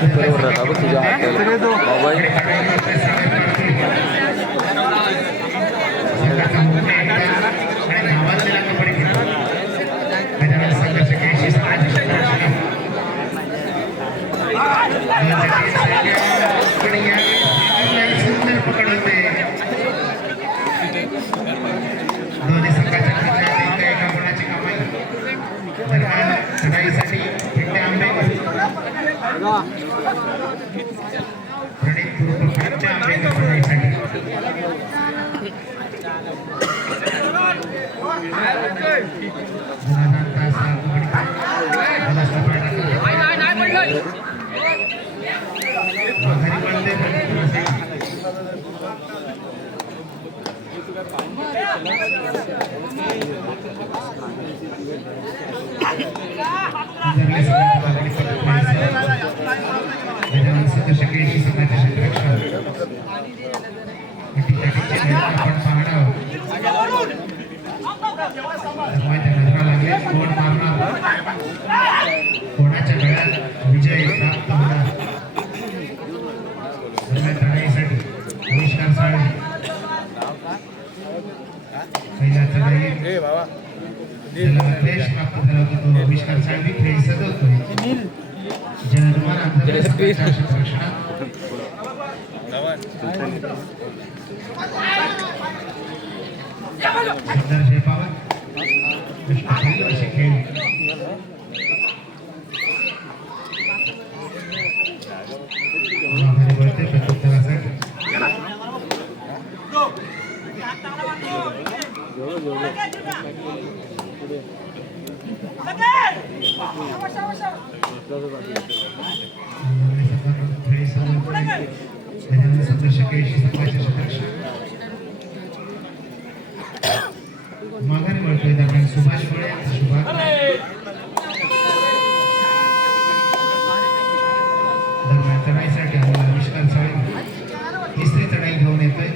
बरोबर राहता बघ तुझ्या हाताला मोबाईल कोणाच्या गळ्यात विजय प्राप्त होणार आविष्कार साळी पहिला चढाई ज्याला देश प्राप्त झाला होता तो आविष्कार साळवी खेळ सजवतोय जनधुमान आंतरराष्ट्रीय रक्षणात सुंदर शेपावत कृष्ण असे खेळ माघारी वळतोय दरम्यान सुभाष बळे दरम्यान चढाईसाठी आलेला आविष्कार साळी तिसरी चढाई घेऊन येतोय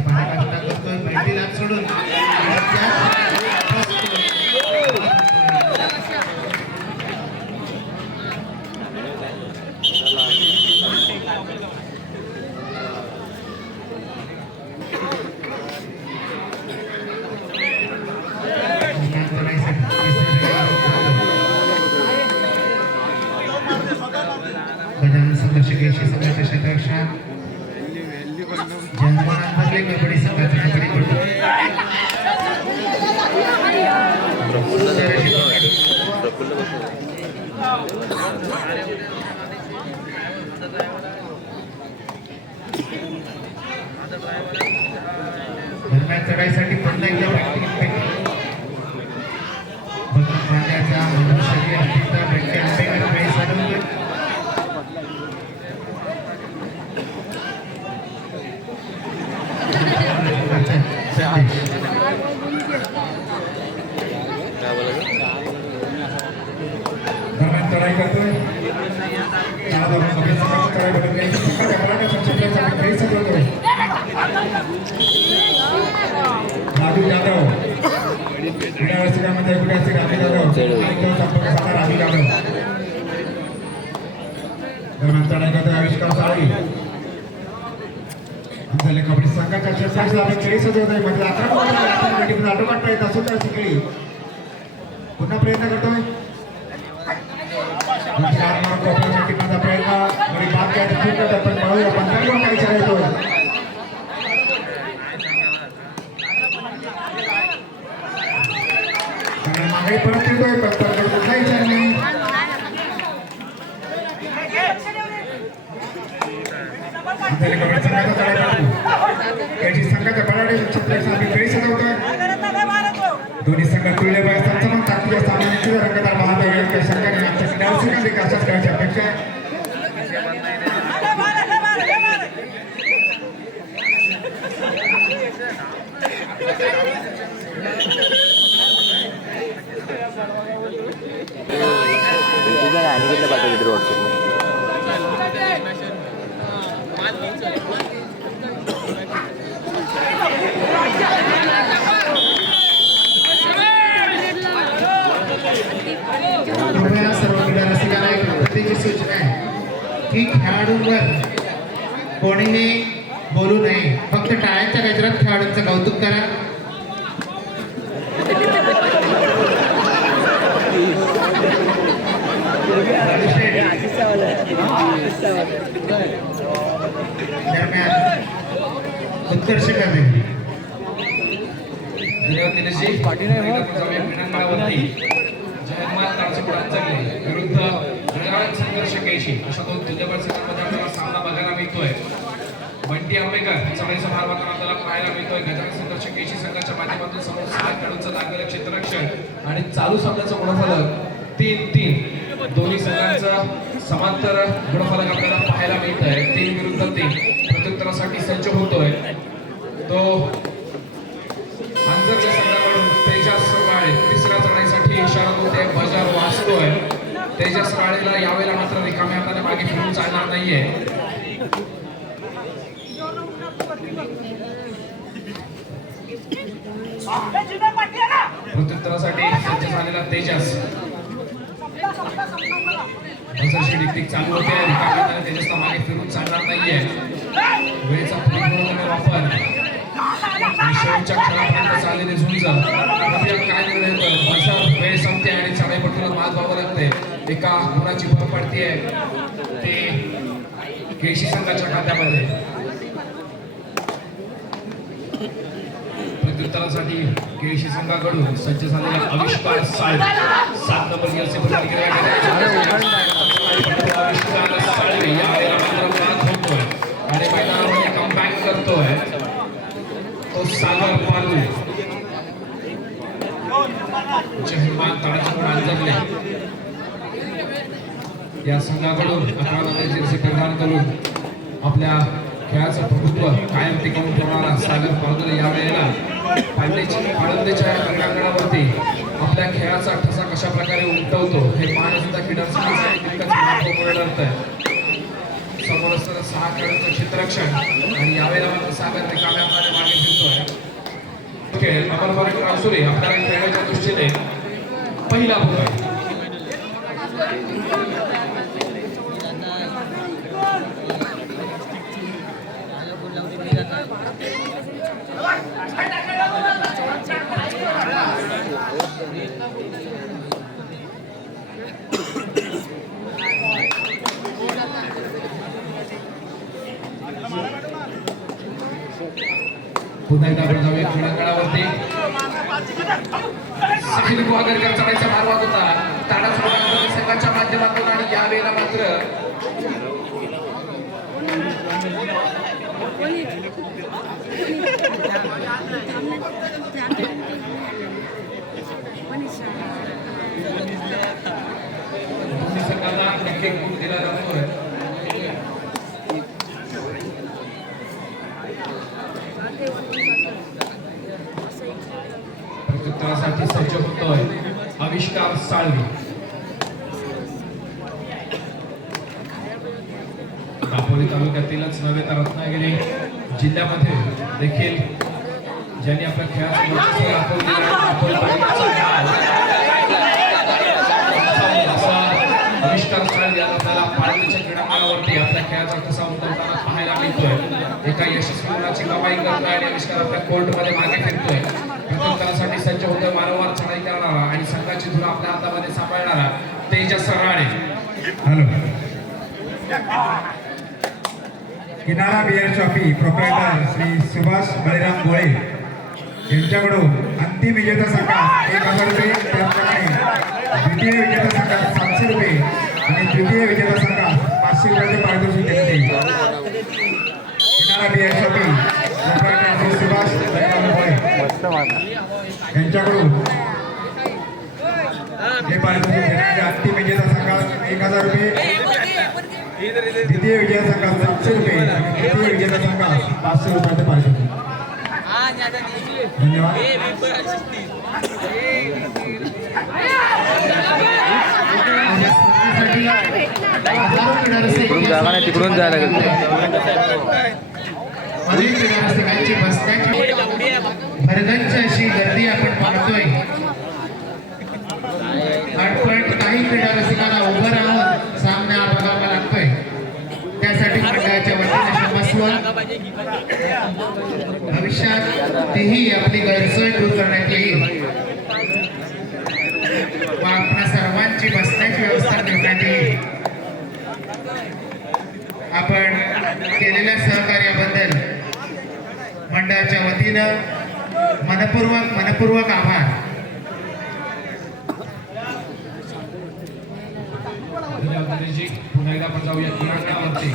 पराकाष्ठा करतोय बैठी लाभ सोडून गजानन संघर्ष केशी संघाच्या क्षेत्ररक्षणात जनमानांतले कबड्डी संघाचा कबड्डी पडतो दरम्यान चढाईसाठी पुन्हा एकदा भगवान मनुष्य अस्तित्व व्यक्ती आंबेकर वेळ सजवतोय चढाई करतोय राजू जाधव क्रीडावरसिकामध्ये कुठे असते राजू जाधव संपर्क साधा राजू जाधव दरम्यान चढाई करतोय आविष्कार साळी झाले कबड्डी संघाच्या क्षेत्रात खेळी सजवत आहे म्हणजे आटोकाट येत असून तर अशी खेळी पुन्हा प्रयत्न करतोय टिकण्याचा प्रयत्न बरी बात काय पण बघूया पंधरा काही चालतोय मागे परत येतोय पण कुठलाही विचार नाही संघाच्या बराडे क्षेत्रासाठी खेळी सजवतोय दोन्ही संघ तुल्यबळ असतात मग ताकदीच्या सामन्याची रंगतदार महादेव संघाने आमच्या क्रीडावरसिकांनी अशाच करायची अपेक्षा आहे कृपया सर्व क्रीडा रसिकांना एक पद्धतीची सूचना आहे की खेळाडूंवर कोणीही बोलू नये, फक्त टाळ्यांच्या गजरात खेळाडूंचं कौतुक करा. दरम्यान उत्कर्ष करणे विरुद्ध संघर्ष केशी अशा दोन तुल्यबळ संघांमध्ये आपल्याला सामना बघायला मिळतोय. बंटी आंबेकर चढाईचा भार वाहताना आपल्याला पाहायला मिळतोय. गजानन संघर्ष केशी संघाच्या माध्यमातून समोर 6 खेळाडूंचं लागलेलं क्षेत्ररक्षण आणि चालू सामन्याचा गुणफलक 3-3. दोन्ही संघांचा समांतर गुणफलक आपल्याला पाहायला मिळत आहे. 3 विरुद्ध 3. प्रत्युत्तरासाठी सज्ज होतोय तो अंजरच्या संघाकडून तेजस राळे. तिसऱ्या चढाईसाठी इशारा होते, बजार वाचतोय. तेजस राळेला यावेळेला मात्र रिकाम्या हाताने मागे फिरून चालणार नाहीये. प्रत्युत्तरासाठी सज्ज झालेला तेजस. चालू होते, रिकाम्या हाताने तेजसला मागे फिरून चालणार नाहीये. वेळेचा पूर्ण वापर शेवटच्या खेळापर्यंत चाललेले झुंज काय निर्णय होतोय. बजार वेळ संपते आणि चढाईपट्टीला मात व्हावं लागते. एका गुणाची भर पडते ते केशी संघाच्या खात्यामध्ये. प्रत्युत्तरासाठी केशी संघाकडून सज्ज झालेला आविष्कार साळवे 7 नंबर जर्सी प्रतिक्रिया आविष्कार साळवे यावेळेला मात्र मात होतोय आणि मैदानामध्ये कमबॅक करतोय तो सागर पालू. जहमान ताळाचे गुण अंजरले या संघाकडून 11 नंबर जर्सी प्रदान करून आपल्या खेळाचं प्रभुत्व कायम टिकवून ठेवणारा सागर पालूला या वेळेला पाळंदेच्या क्रीडांगणावरती आपल्या खेळाचा ठसा कशा प्रकारे उमटवतो हे पाहणं सुद्धा क्रीडासाठी तितकंच महत्त्वपूर्ण ठरतंय. समोर असताना 6 खेळाडूंचं क्षेत्ररक्षण आणि यावेळेला मात्र सागर रिकाम्या हाताने मागे फिरतोय. अमरभारत रावसुरे आपल्याला खेळण्याच्या दृष्टीने पहिला होतोय. पुन्हा एकदा आपण जाऊया क्रीडांगणावरती. सचिन गुहागरकर चढाईचा भार वाहत होता. ताडा सोडा संघाच्या माध्यमातून आणि यावेळेला मात्र दोन्ही संघांना एक गुण दिला जातोय. प्रत्युत्तरासाठी सज्ज होतोय आविष्कार साळवे. दापोली तालुक्यातीलच नव्हे तर रत्नागिरी जिल्ह्यामध्ये देखील ज्यांनी आपल्या खेळाचं वर्चस्व दाखवलेलं आविष्कार साळवे आपल्याला पाळंदेच्या क्रीडांगणावरती आपल्या खेळाचा ठसा उमटवताना पाहायला मिळतोय. एका यशस्वी गुणाची कमाई करतोय आणि आविष्कार आपल्या कोर्टमध्ये मागे फिरतोय. प्रत्युत्तरासाठी सज्ज होतोय वारंवार चढाई करणारा आणि संघाची धुरा आपल्या हातामध्ये सांभाळणारा Tejas Rale. Hello. Kinara beer shoppe proprietor Shri Subhash Baliram Gole यांच्याकडून अंतिम विजेता संघास 1000 रुपये, त्याचप्रमाणे द्वितीय विजेता संघास 700 रुपये आणि तृतीय विजेता संघास 500 रुपयाचे पारितोषिक देण्यात येईल. Kinara beer shoppe proprietor Shri Subhash Baliram Gole यांच्याकडून हे पारितोषिक देण्याचे अंतिम विजेता संघास 1000 रुपये, द्वितीय विजय संघास 700 रुपये आणि तृतीय विजेता संघास 500 रुपयाचे पारितोषिक. धन्यवाद. तिकडून जायला लागेल. भरगच्च अशी गर्दी आपण पाहतोय. आठवण काही काही क्रीडा रसिकांना उभं राहून सामना बघावा लागतोय. त्यासाठी मंडळाच्या वतीने क्षमस्व. भविष्यात तीही आपली गैरसोय दूर करण्यात येईल व आपल्या सर्वांची बसण्याची व्यवस्था ठेवण्यात येईल. आपण केलेल्या सहकार्याबद्दल मंडळाच्या वतीनं मनपूर्वक आभार. पुन्हा एकदा आपण जाऊया क्रीडांगणावरती.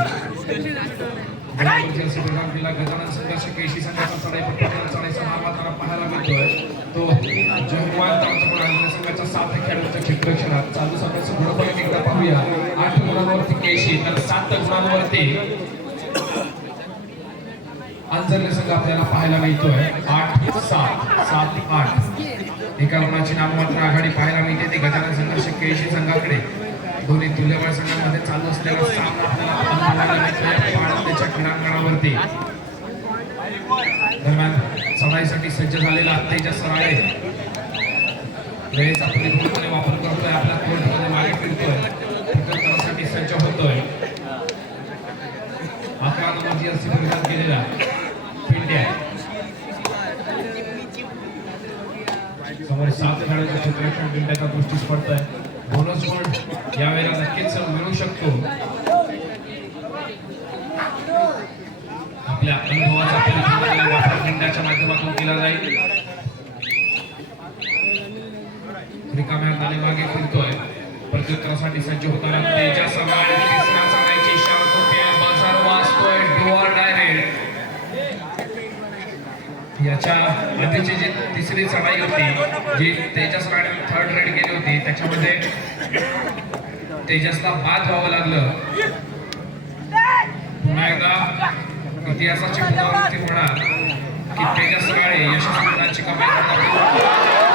गजानन संघर्ष केशी संघाचा चढाईचा मार्ग आपल्याला पाहायला मिळतोय. तो जगवान संघाच्या 7 खेळाडूंच्या क्षेत्ररक्षणात चालू संघाचं गुणफलक एकदा पाहूया. 8 गुणांवरती केशी तर 7 गुणांवरती अंजरले संघ आपल्याला पाहायला मिळतोय. 8-7-7-8 एका गुणाची नाममात्र आघाडी पाहायला मिळते. ती गजानन संघर्ष केशी संघाकडे. दोन्ही तुल्यबळ संघांमध्ये चालू असलेला सामना आपल्याला पाळंदेच्या क्रीडांगणावरती. दरम्यान चढाईसाठी सज्ज झालेला तेजस राळे वेळेचा परिपूर्णपणे वापर करतोय. आपल्या कोर्टमध्ये मागे फिरतोय. करण्यासाठी सज्ज होतोय. 11 नंबरची अशी परिधान केलेला पिंड्या समोर 7 खेळाडूंचं क्षेत्ररक्षण पिंड्याच्या दृष्टीस पडतंय. बोनस गुण यावेळेला नक्कीच मिळू शकतो. आपल्या अनुभवाचा परिपूर्ण वापर पिंड्याच्या माध्यमातून केला जाईल. रिकाम्या तालीमागे फिरतोय. प्रत्युत्तरासाठी सज्ज होताना तेजस राळे तिसरा चालायची इशारा करतोय. बाजार वाजतोय. Doer direct. याच्या आधीची जी तिसरी चढाई होती जी तेजस राणे 3rd रेड केली होती त्याच्यामध्ये तेजसला बाद व्हावं लागलं. पुन्हा एकदा इतिहासाची पुनरावृत्ती होणार की तेजस राळे यशस्वी गुणांची कमाई करतात.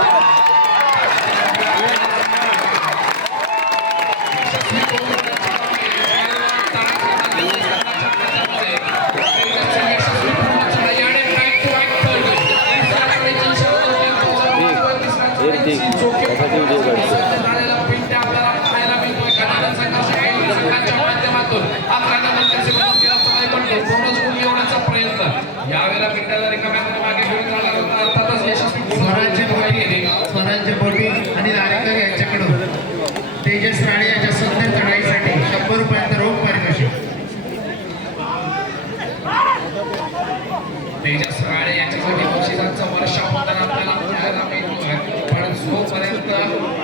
यावेळेला पिंड्याला रिकाम्या मागे घेऊन जाणार अर्थातच यशस्वी स्वराज्य बोटी आणि नारेकर यांच्याकडून तेजस राणे यांच्या सुंदर चढाईसाठी 100 रुपयांचं रोख पारितोषिक. तेजस राणे यांच्यासाठी बक्षिसांचं वर्ष होताना आपल्याला पाहायला मिळतोय. पण जोपर्यंत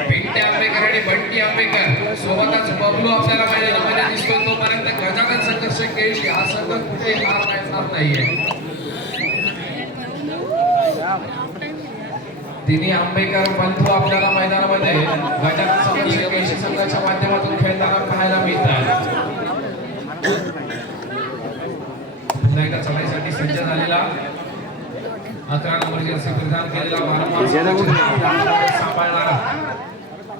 पिंट्या आंबेकर आणि बंटी आंबेकर सोबतच बबलू आपल्याला मैदानामध्ये दिसतोय तोपर्यंत गजानन संघर्ष केशी हा संघ कुठे हार मानणार नाहीये. तिन्ही आंबेकर बंधू आपल्याला मैदानामध्ये गजानन संघर्ष केशी संघाच्या माध्यमातून खेळताना पाहायला मिळतात. पुन्हा एकदा चढाईसाठी सज्ज झालेला 11 नंबर जर्सी परिधान केलेला वारंवार सांभाळणारा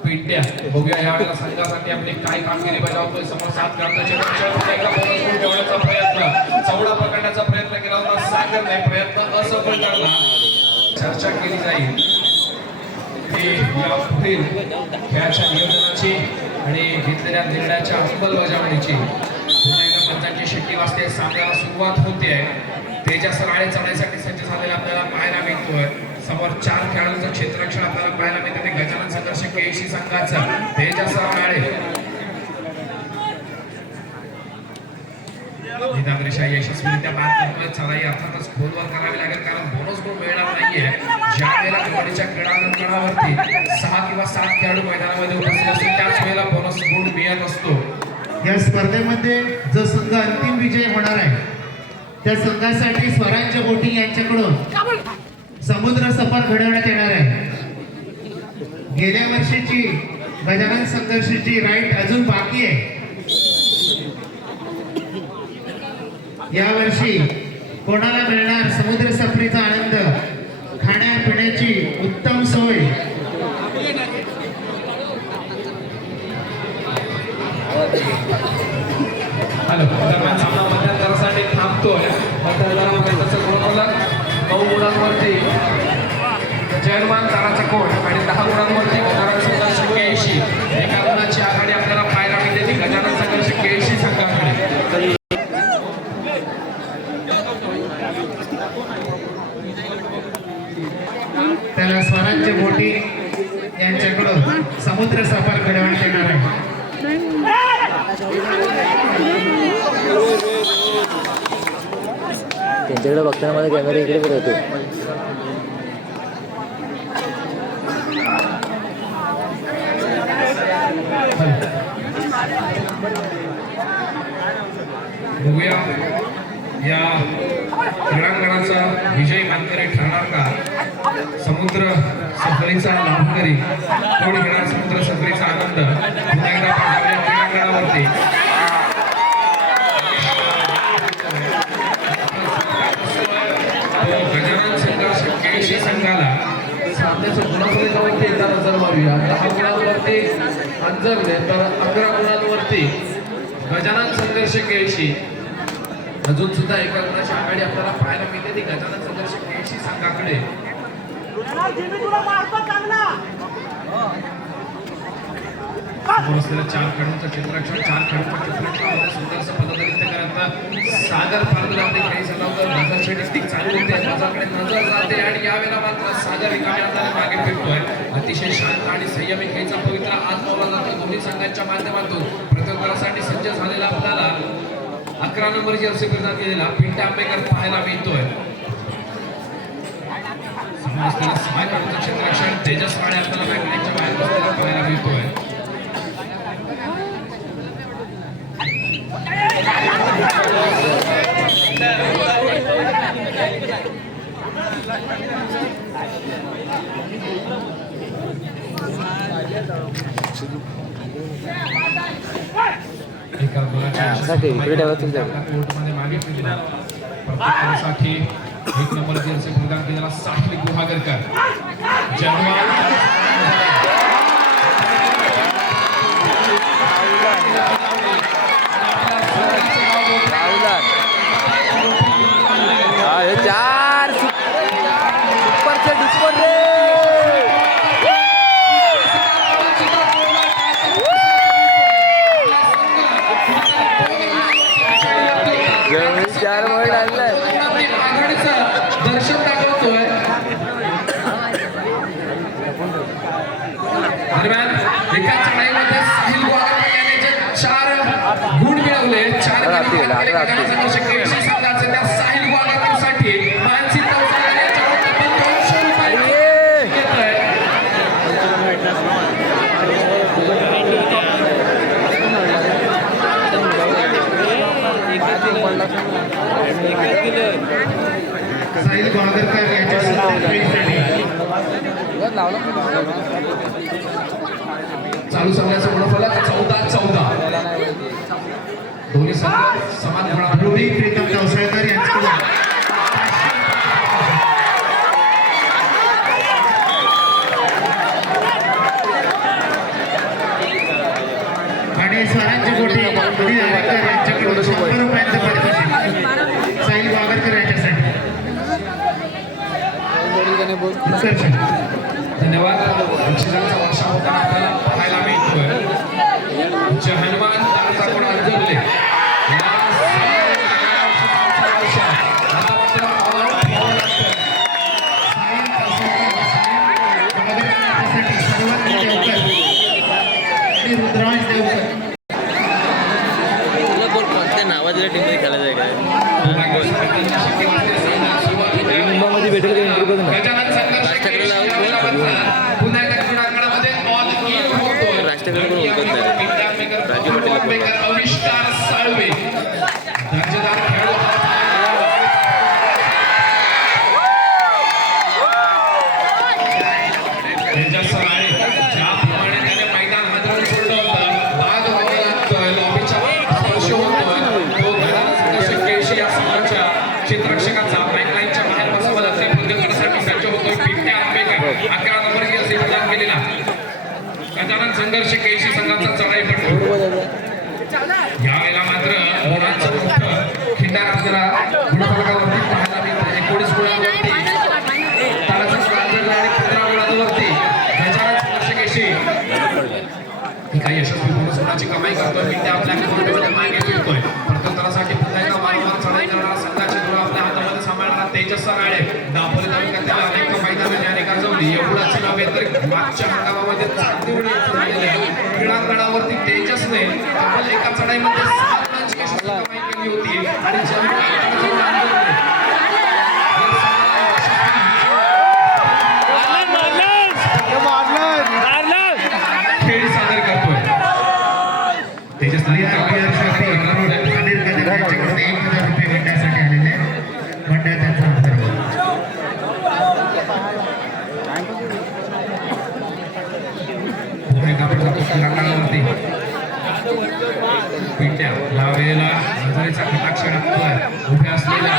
पिंट्या. बघूया यावेळेला संघासाठी आपली काय कामगिरी बजावतोय. समोर 7 खेळाडूंचे ठेवण्याचा प्रयत्न चौडा पकडण्याचा प्रयत्न केला होता. सागर नाही प्रयत्न असफल ठरला. चर्चा केली जाईल की या पुढील खेळाच्या नियोजनाची आणि घेतलेल्या निर्णयाच्या अंमलबजावणीची. पुन्हा एकदा पंचांची शिट्टी वाजते. सामन्याला सुरुवात होते. तेजस राळे चढाईसाठी सज्ज झालेला आपल्याला पाहायला मिळतोय. समोर 4 खेळाडूंचं क्षेत्ररक्षण आपल्याला पाहायला मिळतं. ते गजानन संघर्ष केशी संघाचं तेजस राळे. निदानरेषा यशस्वीरित्या पार करतोय. चढाई अर्थातच खोलवर करावी लागेल कारण बोनस गुण मिळणार नाहीये. ज्या वेळेला कबड्डीच्या क्रीडांगणावरती 6 किंवा 7 खेळाडू मैदानामध्ये उपस्थित असतील त्याच वेळेला बोनस गुण मिळत असतो. या स्पर्धेमध्ये जो संघ अंतिम विजय होणार आहे त्या संघासाठी स्वराज्य बोटी यांच्याकडून समुद्र सफर घडवण्यात येणार आहे. गेल्या वर्षीची गजानन संघर्षाची राईट अजून बाकी आहे. यावर्षी कोणाला मिळणार समुद्र सफरीचा आनंद, खाण्यापिण्याची उत्तम सोय. मध्यंतरासाठी थांबतोय. 9 गुणांवरती जयमान ताराचा कोट आणि 10 गुणांवरती गजानन संघर्ष केशी. एका त्यांच्याकडे बघताना माझा कॅमेरा इकडे फिरवतो. बघूया या क्रीडांगणाचा विजय मानकरी ठरणार का? समुद्र सफरीचा लाभकरी कोण घेणार समुद्र सफरीचा आनंद? पुन्हा एकदा पाठवूया क्रीडांगणावरती. गजानन संघर्ष केळशी संघाला सामन्याचं गुणाफलकावरती एकदा नजर मारूया. 10 गुणांवरती अंजरले तर 11 गुणांवरती गजानन संघर्ष केळशी. अजून सुद्धा एका गुणाची आघाडी आपल्याला पाहायला मिळते ती गजानन संघर्ष केळशी संघाकडे. समोर असलेल्या 4 खेळाडूंचं चित्ररक्षण 4 खेळाडूंच्या चित्ररक्षणामध्ये सुंदरसं पददलित करत सागर फाल्गुन आपली खेळी संघावर नजरची टिकटिक चालू होते. नजरकडे नजर जाते आणि यावेळेला मात्र सागर रिकाम्या हाताने मागे फिरतोय. अतिशय शांत आणि संयमी खेळीचा पवित्र हात लावला जातो दोन्ही संघांच्या माध्यमातून. प्रत्युत्तरासाठी सज्ज झालेला आपल्याला 11 नंबर जर्सी परिधान केलेला पिंट्या आंबेकर पाहायला मिळतोय. समोर असलेला 6 खेळाडूंचं क्षेत्ररक्षण तेजस राणे आपल्याला बॅकलाईनच्या बाहेर बसलेला पाहायला मिळतोय. एका कोर्टमध्ये मागे फिरला. प्रत्येकासाठी 1 नंबर जर्सी परिधान केलेला साहिल गुहागरकर चार सुपरचे डिस्कोर रे. चार वर्ड आणलाय दर्शन दाखवतोय. दरम्यान एकाच चढाईमध्ये साहिल गुहागरकर याने जे 4 गुण मिळवले 4 केळशी संघाचे त्या साहिल गुहागरकरसाठी मानसी तवसरे यांच्याकडून तब्बल 200 रुपये घेतोय. साहिल गोळागरकर यांच्या खेळीसाठी चालू सामन्याचं गुणफलक 14-14. दोन्ही संघ समान गुणांवर. रोहित प्रीतम तवसळकर यांच्याकडून आणि स्वराज्य गोटे यांच्याकडून 100 रुपयांचं पारितोषिक साहिल गोळागरकर यांच्यासाठी. धन्यवाद. बक्षिसांचा वर्षाव होताना आपल्याला पाहायला मिळतोय. उच्च हनुमान त्यांचा कोण अंजरले रुद्रांश देवकर तुला कोणत्या नावाच्या टीममध्ये खेळायचं आहे काय? मुंबईमध्ये भेटेल का इंटरव्ह्यू करून? गजानन संघर्ष पुन्हा एकदा क्रीडांगणामध्ये ऑल इन होतोय. राष्ट्रकडे कोण ओळखत नाही. राजू पाटील अविष्कार साळवे दर्जेदार खेळाडू. तेजस राणे ज्याप्रमाणे त्याने मैदान हादरवून सोडलं होतं बाद व्हावं लागतोय लॉबीच्या स्पर्श होतोय. तो गजानन संघर्ष केळशी या संघाच्या क्षेत्ररक्षकाचा बॅकलाईनच्या बाहेर बसावं लागतंय. प्रत्युत्तरासाठी सज्ज होतोय पिंट्या आंबेकर 11 नंबर जर्सी परिधान केलेला. गजानन संघर्ष केळशी संघाचा चढाईपटू. यावेळेला मात्र गुणांचं मोठं खिंडार आपल्याला गुणफलकावरती पाहायला मिळतं. 19 गुणांवरती तालाचं स्कॉर्बर आणि 15 गुणांवरती गजानन संघर्ष केळशी ही काही यशस्वी बोनस गुणाची कमाई करतोय. पिंट्या आपल्या हातामध्ये मागे फिरतोय. प्रत्युत्तरासाठी पुन्हा एकदा वारंवार चढाई करणारा संघाची धुरा आपल्या हातामध्ये सांभाळणारा तेजस राणे दापोली तालुक्यातील अनेक मैदानांनी अनेक गाजवली. एवढाच नव्हे तर मागच्या हंगामामध्ये चांगली उडी झालेली आहे. क्रीडांगणावरती तेजसने तब्बल एका चढाईमध्ये 6 गुणांची यशस्वी कमाई केली होती आणि खेळ सादर करतोय तेजस समीर कदम यांच्याकडून 1000 रुपये भेटण्यासाठी आलेले आहेत. मंडळ त्यांचा आभार आहे. क्रीडांगणावरती पिंट्या या वेळेला नजरेचा कटाक्ष टाकतोय उभ्या असलेल्या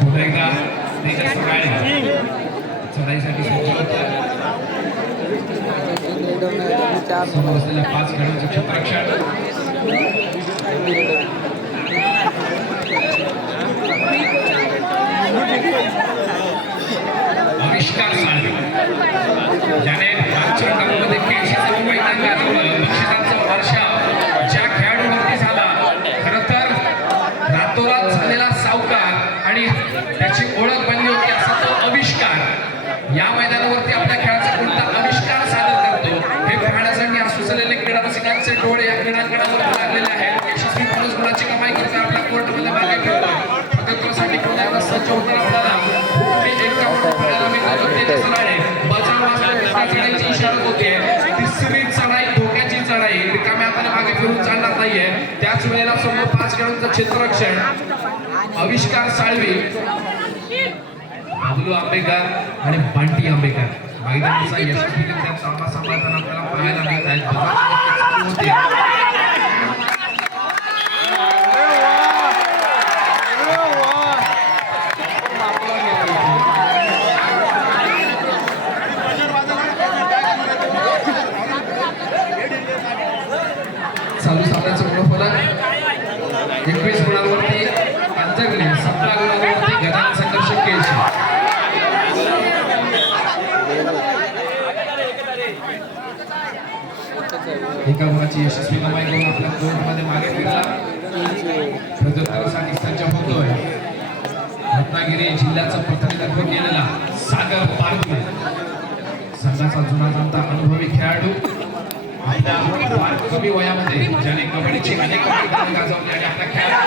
पुन्हा एकदा तेजस सकाळी चढाईसाठी सज्ज होतोय. समोर असलेल्या 5 खेळाडूंचं क्षेत्ररक्षण आविष्कार साळवे ज्याने मागच्या काळामध्ये केळशीचं मैदान गाजवलं, बक्षिसांचं वर्षाव ज्या खेळाडूवरती झाला, खरं तर रातोरात झालेला सावकार आणि त्याची ओळख बनली होती असा तो आविष्कार या मैदानावरती आपल्या खेळाचा कोणता आविष्कार सादर करतो हे पाहण्यासाठी आज सुचलेले क्रीडा रसिकांचे डोळे या क्रीडांगणावर लागलेले आहेत. यशस्वी 5 गुणाची कमाई करत आपल्या कोर्टमध्ये मागे खेळतोय. प्रगतीसाठी पुन्हा एकदा सज्ज होताना आपल्याला मोठी एक काउंटर पाहायला मिळतो. तेजस राणे बचाव वाजता चढाईची इशारा होते. तिसरी चढाई धोक्याची चढाई रिकाम्या हाताने मागे फिरून चालणार नाहीये. त्याच वेळेला समोर 5 खेळाडूंचं क्षेत्ररक्षण आविष्कार साळवे, अब्दुल आंबेकर आणि बंटी आंबेकर मैदानाचा यशस्वीरित्या सामना सांभाळताना आपल्याला पाहायला मिळत आहेत. चालू सामन्याचं गुणफलक 21 गुणांवरती अंतर्गणे, 17 गुणांवरती गजानन संघर्ष केळशी. एका गुणाची यशस्वी कमाई करून आपल्या कोर्टमध्ये मागे फिरला. प्रत्युत्तरासाठी सज्ज होतोय रत्नागिरी जिल्ह्याचं प्रतिनिधित्व केलेला सागर पारखी, संघाचा जुना जाणता अनुभवी खेळाडू. आपल्या फार कमी वयामध्ये ज्याने कबड्डीची अनेक मैदाने गाजवली आणि आपल्या खेळात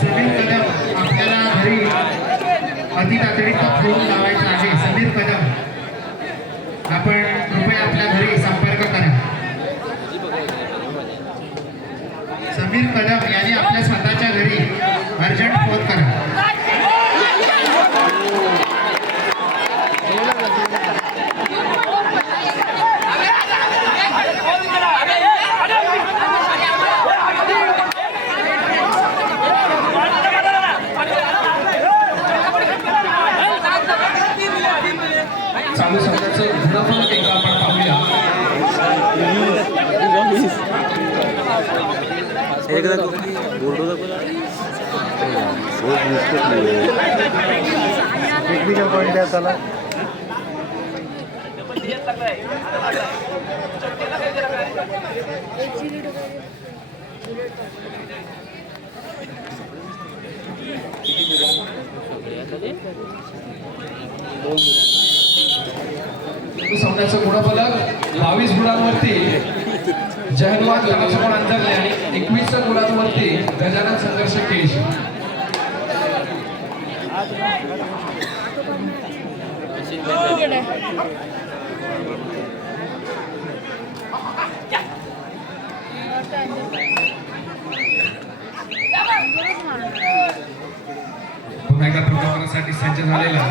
समीर कदम आपल्याला घरी अति तातडीचा फोन लावायचा आहे. समीर कदम, आपण कृपया आपल्या घरी संपर्क करा. समीर कदम यांनी आपल्या स्वतःच्या घरी अर्जंट फोन करा. चालू सामन्याचं गुणफलक एकदा आपण पाहूया. सामन्याचं गुणफलक 22 गुणांवरती जहनवाद गणासमोर अंतरले आणि 21 गुणांवरती गजानन संघर्ष केळशी. पुन्हा एकदा प्रथमसाठी सज्ज झालेला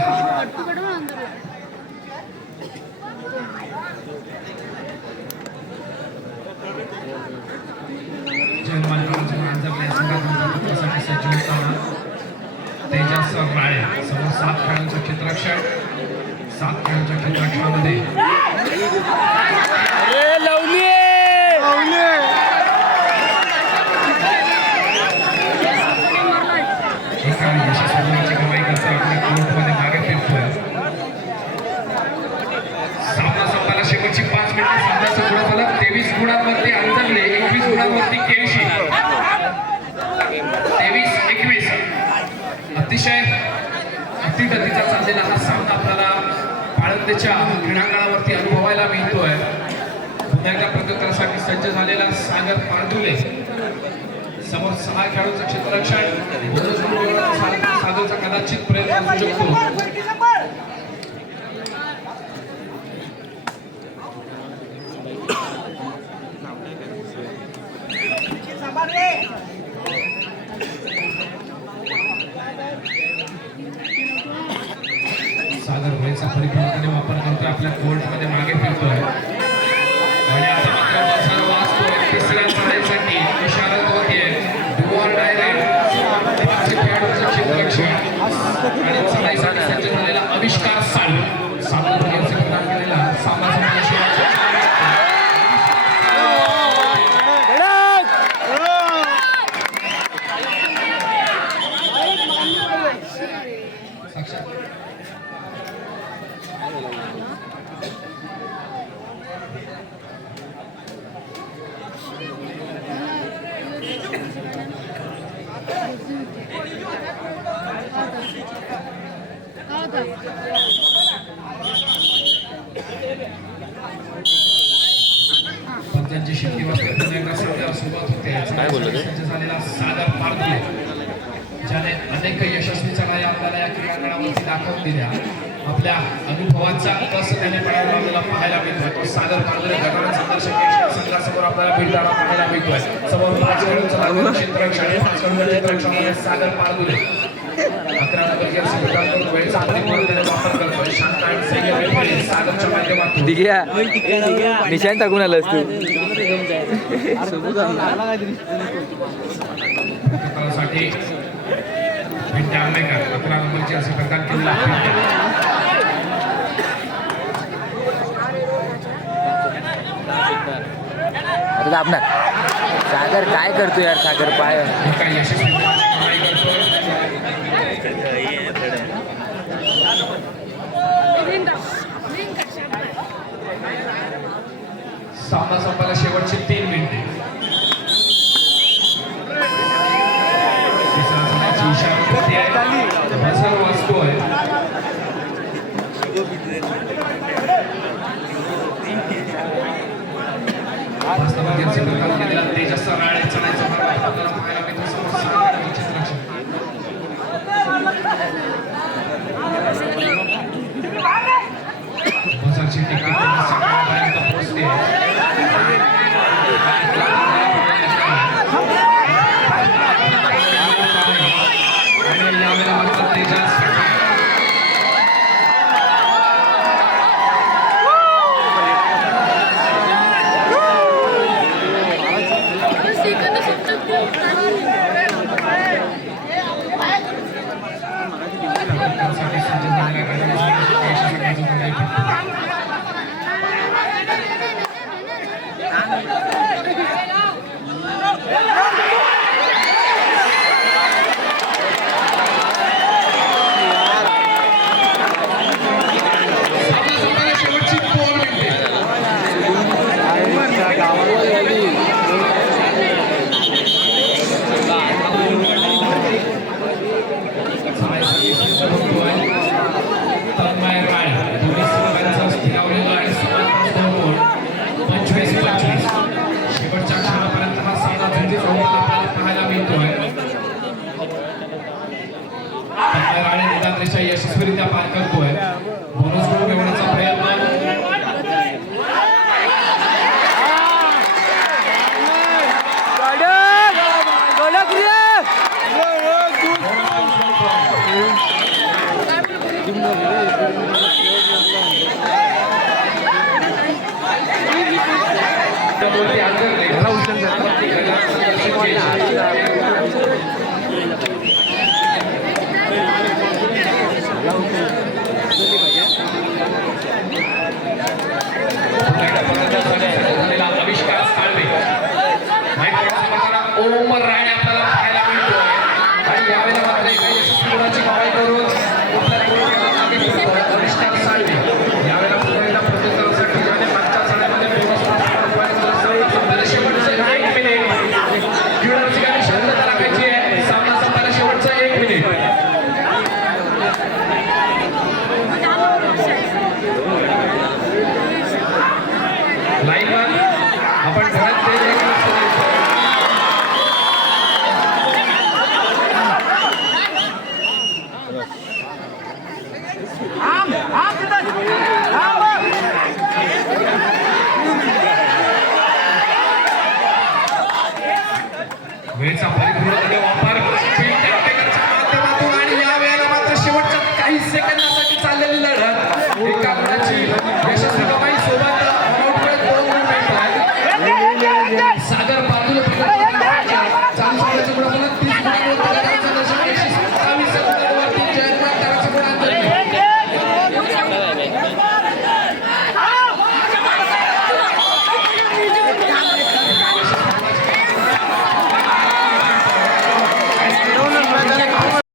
जन्मान संघासाठी तेजस राळे समोर 7 खेळाडूंचं क्षेत्ररक्षण. 7 खेळाडूंच्या क्षेत्ररक्षणामध्ये एका यशस्वी गुणाची कमाई करतो आपल्या कोर्टमध्ये मागे फिरतोय. सामना संपायला शेवटची 5 मिनिटे. सामन्याचं गुण झालं 23 गुणांवरती अंजनले, 21 गुणांवरती केळशी. 23-21 अतिशय अतिगतीचा चाललेला हा सामना आपल्याला पाळंदेच्या क्रीडांगणावरती अनुभवायला मिळतोय. पुन्हा एकदा प्रत्युत्तरासाठी सज्ज झालेला सागर पारदुले. समोर 6 खेळाडूंचं क्षेत्ररक्षण. सागरचा कदाचित प्रयत्न असू शकतो. सागर वेळेचा परिपूर्णपणे वापर करतोय. आपल्या कोर्टमध्ये मागे फिरतोय आणि आता मात्र बसायला वाचतोय. तिसऱ्या चढाईसाठी इशारा होतीये. डुआर डायरेक्ट 5 खेळाडूंचं क्षेत्ररक्षण आणि चढाईसाठी सज्ज झालेला आविष्कार साळू. सामना प्रदान केलेला सामना पंचांची शिट्टी वाजते. पुन्हा एकदा सामन्याला सुरुवात होते. सज्ज झालेला सागर पारदुले ज्याने अनेक यशस्वी चढाई आपल्याला या क्रीडांगणावरती दाखवून दिल्या. आपल्या अनुभवाचा कस त्याने पडायला पाहायला मिळतोय. तो सागर पारदुले गटारात संघर्ष संघासमोर आपल्याला भिडताना पाहायला मिळतोय. समोर 5 खेळाडूंचं क्षेत्ररक्षण. 5 खेळाडूंच्या क्षेत्ररक्षणामध्ये सागर पारदुले 11 नंबर जर्सी प्रदान करून वेळेचा परिपूर्णपणे वापर करतोय. शांत आणि संयमी रेफरी सागरच्या माध्यमातून निशाण टाकून आलास तू. साठी पिंटे आंबेकर 11 नंबर जर्सी प्रदान केलेला अरे आपणार सागर काय करतो यार. सागर पाय काय यशस्वी कमाई करतोय. सामना संपायला शेवटची 3 मिनिटे. तिसरा सामन्याची इशारा होती आहे. बसर वाजतोय. तेजस राळे चढायचा मार्ग आपल्याला पाहायला मिळतो. समोर सागरचं क्षेत्ररक्षण. बसरची टिकीट सगळ्यापर्यंत पोहोचते. आणि यावेळेला मात्र तेजस यशस्वीरित्या पार करतोय. बोनस गुण मिळवण्याचा प्रयत्न. गुलालाची कमाई करून